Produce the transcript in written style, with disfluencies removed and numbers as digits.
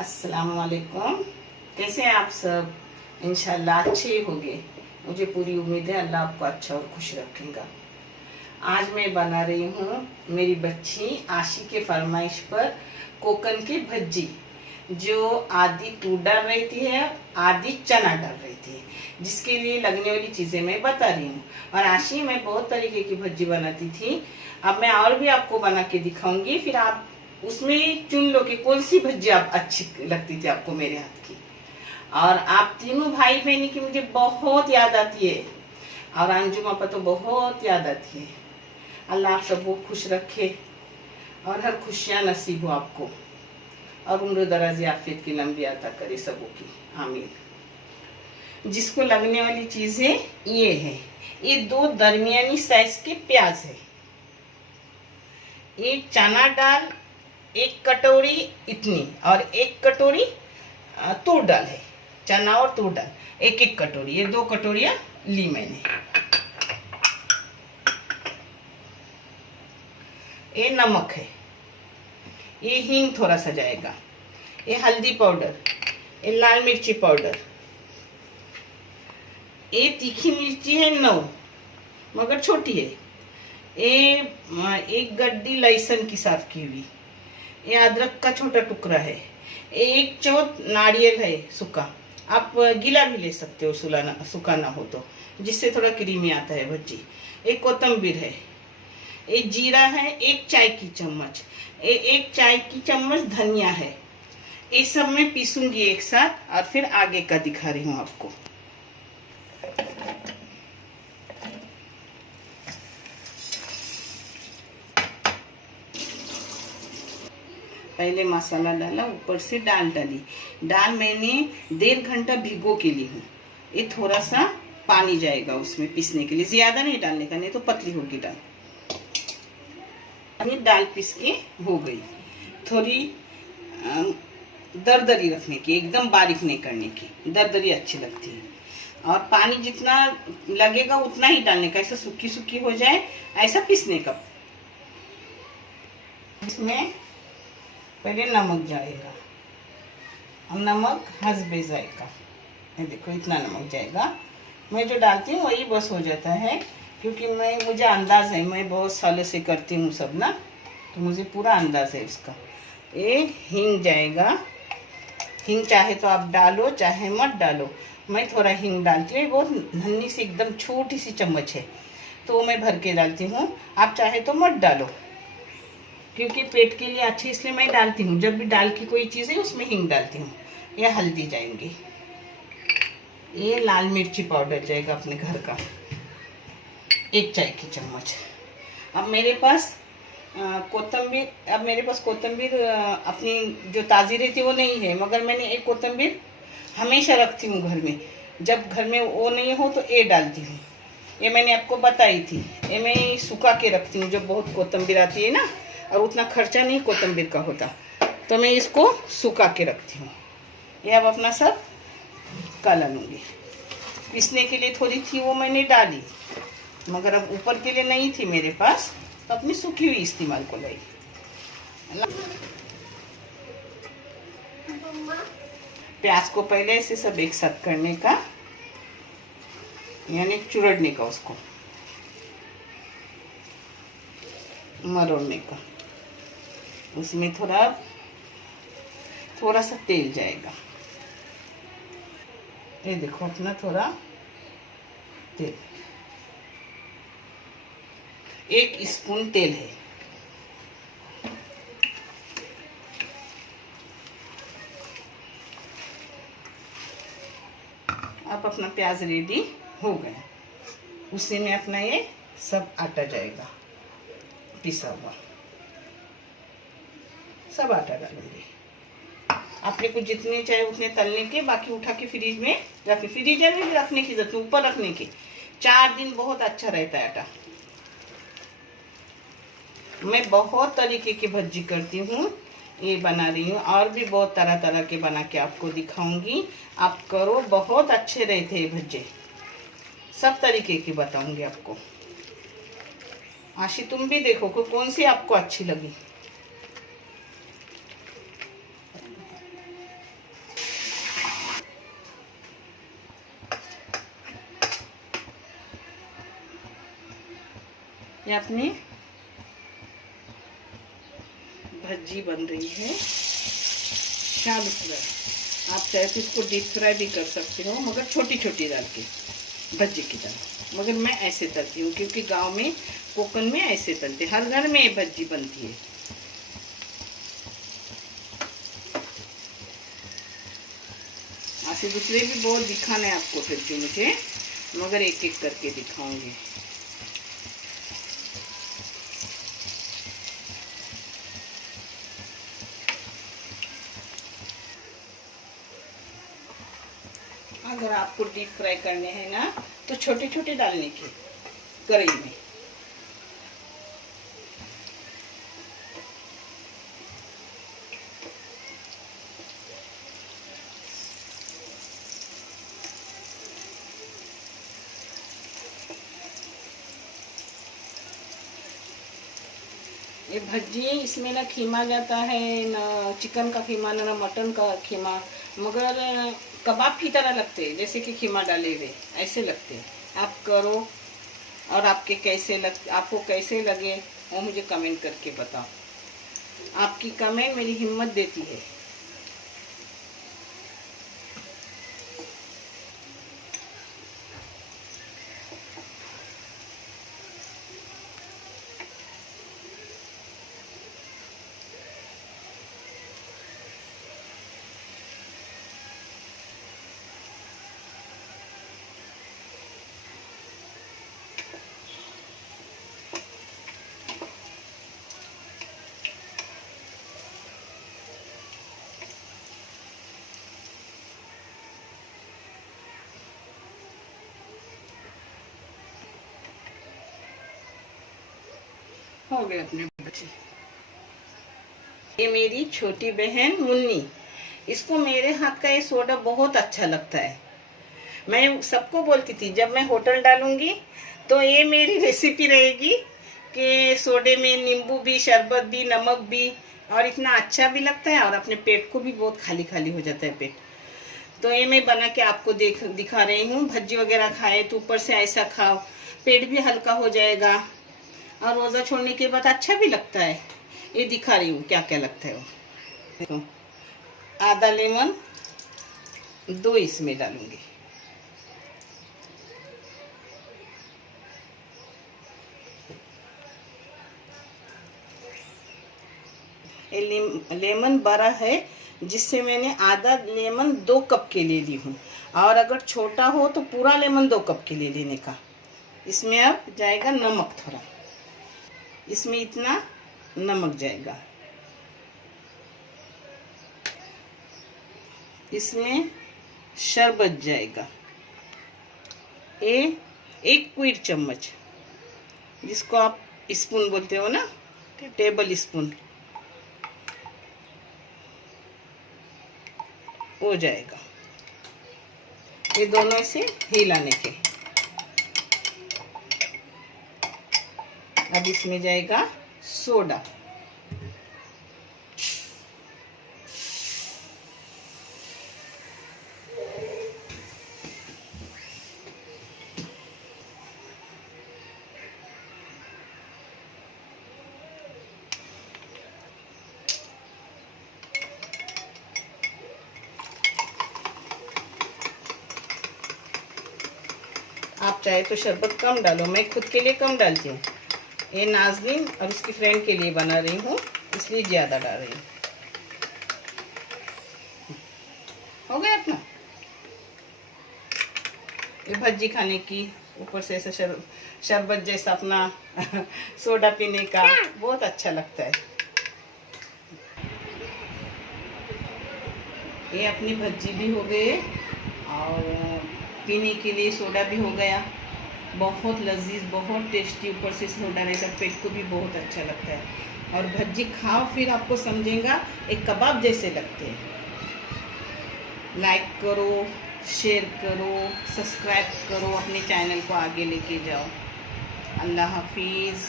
अस्सलाम वालेकुम। कैसे हैं आप सब? इंशाल्लाह अच्छे ही होंगे। मुझे पूरी उम्मीद है अल्लाह आपको अच्छा और खुश रखेगा। आज मैं बना रही हूँ मेरी बच्ची आशी के फरमाइश पर कोकन की भज्जी, जो आधी तूर डाल रही थी है, आधी चना डाल रही थी, जिसके लिए लगने वाली चीजें मैं बता रही हूँ। और आशी मैं बहुत तरीके की भज्जी बनाती थी, अब मैं और भी आपको बना के दिखाऊंगी, फिर आप उसमें चुन लो कि कौन सी भज्जी आप अच्छी लगती थी आपको मेरे हाथ की। और आप तीनों भाई बहनी की मुझे बहुत याद आती है, और अंजुम आपा तो बहुत याद आती है। अल्लाह आप सबको खुश रखे और हर खुशियां नसीब हो आपको, और उम्र दराज आफियत की लंबी अता करे सबों की, आमीन। जिसको लगने वाली चीजें ये है, ये दो दरमियानी साइज के प्याज है, ये चना दाल एक कटोरी इतनी, और एक कटोरी तूर दाल है। चना और तूर दाल एक एक कटोरी, ये 2 कटोरियां ली मैंने। ये नमक है, ये हींग थोड़ा सा जाएगा, ये हल्दी पाउडर, ये लाल मिर्ची पाउडर, ये तीखी मिर्ची है 9 मगर छोटी है, ये एक गड्डी लहसुन की साफ की हुई, ये अदरक का छोटा टुकड़ा है, एक चौथ नारियल है सूखा, आप गीला भी ले सकते हो सूखा ना हो तो, जिससे थोड़ा क्रीमी आता है भज्जी। एक कोतंबीर है, एक जीरा है, एक चाय की चम्मच, एक चाय की चम्मच धनिया है। ये सब मैं पीसूंगी एक साथ, और फिर आगे का दिखा रही हूँ आपको। पहले मसाला डाला, ऊपर से दाल डाली। दाल मैंने 1.5 घंटा भिगो के ली हूँ। ये थोड़ा सा पानी जाएगा उसमें पीसने के लिए, ज्यादा नहीं डालने का, नहीं तो पतली होगी दाल। अभी दाल पीस के हो गई, थोड़ी दरदरी रखने की, एकदम बारीक नहीं करने की, दरदरी अच्छी लगती है। और पानी जितना लगेगा उतना ही डालने का, ऐसा सूखी सूखी हो जाए ऐसा पीसने का। इसमें पहले नमक जाएगा, और नमक हस्बे जाएगा, ये देखो इतना नमक जाएगा। मैं जो डालती हूँ वही बस हो जाता है, क्योंकि मुझे अंदाज है, मैं बहुत सालों से करती हूँ सब ना, तो मुझे पूरा अंदाज है उसका। ये हींग जाएगा, हींग चाहे तो आप डालो चाहे मत डालो, मैं थोड़ा हींग डालती हूँ, बहुत नन्ही सी एकदम छोटी सी चम्मच है, तो मैं भर के डालती हूँ, आप चाहे तो मत डालो, क्योंकि पेट के लिए अच्छी, इसलिए मैं डालती हूँ। जब भी दाल की कोई चीज़ है उसमें हींग डालती हूँ। यह हल्दी जाएंगी, ये लाल मिर्ची पाउडर जाएगा अपने घर का, 1 चाय की चम्मच। अब मेरे पास कोतंबीर अपनी जो ताज़ी रहती है वो नहीं है, मगर मैंने एक कोतंबीर हमेशा रखती हूँ घर में, जब घर में वो नहीं हो तो ये डालती हूँ। ये मैंने आपको बताई थी, ये मैं सुखा के रखती हूँ, जब बहुत कोतंबीर आती है ना, और उतना खर्चा नहीं कोतंबीर का होता, तो मैं इसको सुखा के रखती हूँ। ये अब अपना सब काला लूँगी। पीसने के लिए थोड़ी थी वो मैंने डाली, मगर अब ऊपर के लिए नहीं थी मेरे पास, तो अपनी सूखी हुई इस्तेमाल को लाई। प्याज को पहले ऐसे सब एक साथ करने का, यानी चुरड़ने का, उसको मरोड़ने का। उसमें थोड़ा सा तेल जाएगा, ये देखो अपना थोड़ा तेल, 1 स्पून तेल है। अब अपना प्याज रेडी हो गया, उसी में अपना ये सब आटा जाएगा, पिसा हुआ सब आटा डालूंगी। अपने को जितने चाहे उतने तलने के, बाकी उठा के फ्रिज में रखने, फ्रीजर में भी रखने की जरूरत, ऊपर रखने की, 4 दिन बहुत अच्छा रहता है आटा। मैं बहुत तरीके की भज्जी करती हूँ, ये बना रही हूँ, और भी बहुत तरह तरह के बना के आपको दिखाऊंगी। आप करो, बहुत अच्छे रहते हैं भज्जे, सब तरीके की बताऊंगी आपको। आशी तुम भी देखो कि कौन सी आपको अच्छी लगी। ये अपनी भज्जी बन रही है शैलो फ्राई। आप चाहे तो इसको डीप फ्राई भी कर सकते हो, मगर छोटी छोटी डाल के भज्जी की तरह। मगर मैं ऐसे तलती हूँ क्योंकि गांव में कोकण में ऐसे तलते, हर घर में ये भज्जी बनती है। ऐसे दूसरे भी बहुत दिखाना है आपको फिर भी मुझे, मगर एक एक करके दिखाऊंगी। अगर आपको डीप फ्राई करने हैं ना तो छोटे छोटे डालने के कढ़ाई में। ये भज्जी इसमें ना खीमा जाता है, ना चिकन का खीमा ना मटन का खीमा, मगर कबाब की तरह लगते हैं, जैसे कि खीमा डाले हुए ऐसे लगते हैं। आप करो और आपको कैसे लगे वो मुझे कमेंट करके बताओ। आपकी कमेंट मेरी हिम्मत देती है। हो गए अपने बच्चे। ये मेरी छोटी बहन मुन्नी, इसको मेरे हाथ का ये सोडा बहुत अच्छा लगता है। मैं सबको बोलती थी जब मैं होटल डालूंगी तो ये मेरी रेसिपी रहेगी कि सोडे में नींबू भी, शरबत भी, नमक भी, और इतना अच्छा भी लगता है और अपने पेट को भी बहुत खाली खाली हो जाता है पेट। तो ये मैं बना के आपको दिखा रही हूँ। भज्जी वगैरह खाए तो ऊपर से ऐसा खाओ, पेट भी हल्का हो जाएगा और रोज़ा छोड़ने के बाद अच्छा भी लगता है। ये दिखा रही हूँ क्या क्या लगता है वो। देखो, आधा लेमन 2 इसमें डालूंगी। ये लेमन बड़ा है, जिससे मैंने आधा लेमन 2 कप के लिए ली हूँ, और अगर छोटा हो तो पूरा लेमन 2 कप के लिए लेने का। इसमें अब जाएगा नमक थोड़ा, इसमें इतना नमक जाएगा। इसमें शरबत जाएगा, 1 क्वीर चम्मच, जिसको आप स्पून बोलते हो ना, टेबल स्पून, हो जाएगा। ये दोनों से हिलाने के। अब इसमें जाएगा सोडा, आप चाहे तो शरबत कम डालो, मैं खुद के लिए कम डालती हूँ। ये नाज़नीन और उसकी फ्रेंड के लिए बना रही हूँ, इसलिए ज़्यादा डाल रही हूँ। हो गया अपना ये भज्जी खाने की, ऊपर से ऐसा शरबत जैसा अपना सोडा पीने का, बहुत अच्छा लगता है। ये अपनी भज्जी भी हो गए और पीने के लिए सोडा भी हो गया। बहुत लजीज, बहुत टेस्टी, ऊपर से सोडा रहता, पेट को भी बहुत अच्छा लगता है। और भज्जी खाओ फिर आपको समझेगा एक कबाब जैसे लगते हैं। लाइक करो, शेयर करो, सब्सक्राइब करो, अपने चैनल को आगे लेके जाओ। अल्लाह हाफिज़।